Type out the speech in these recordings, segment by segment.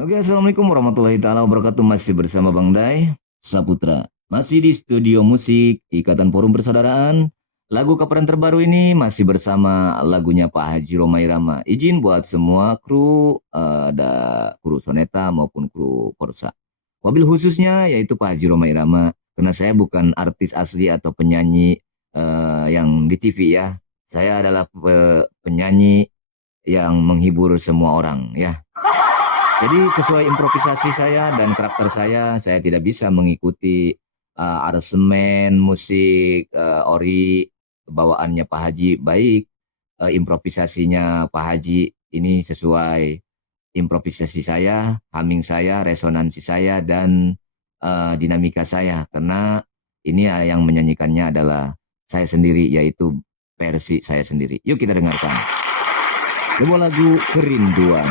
Oke, Assalamualaikum warahmatullahi taala wabarakatuh. Masih bersama Bang Dai Saputra. Masih di studio musik Ikatan Forum Persaudaraan. Lagu kaparan terbaru ini masih bersama lagunya Pak Haji Rhoma Irama. Izin buat semua kru, ada kru Soneta maupun kru Korsa. Wabil khususnya yaitu Pak Haji Rhoma Irama. Karena saya bukan artis asli atau penyanyi yang di TV ya. Saya adalah penyanyi yang menghibur semua orang ya. Jadi sesuai improvisasi saya dan karakter saya tidak bisa mengikuti aransemen musik ori bawaannya Pak Haji. Baik improvisasinya Pak Haji ini sesuai improvisasi saya, humming saya, resonansi saya, dan dinamika saya. Karena ini yang menyanyikannya adalah saya sendiri, yaitu versi saya sendiri. Yuk kita dengarkan. Sebuah lagu Kerinduan.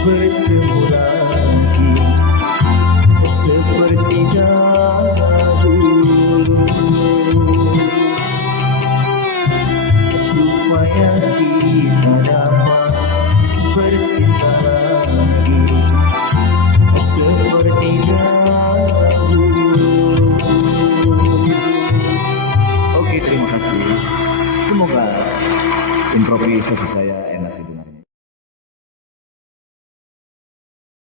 bertemu lagi seperti dahulu, supaya kita dapat bercinta lagi seperti dahulu. Oke, terima kasih. Semoga improvisasi saya enak didengar.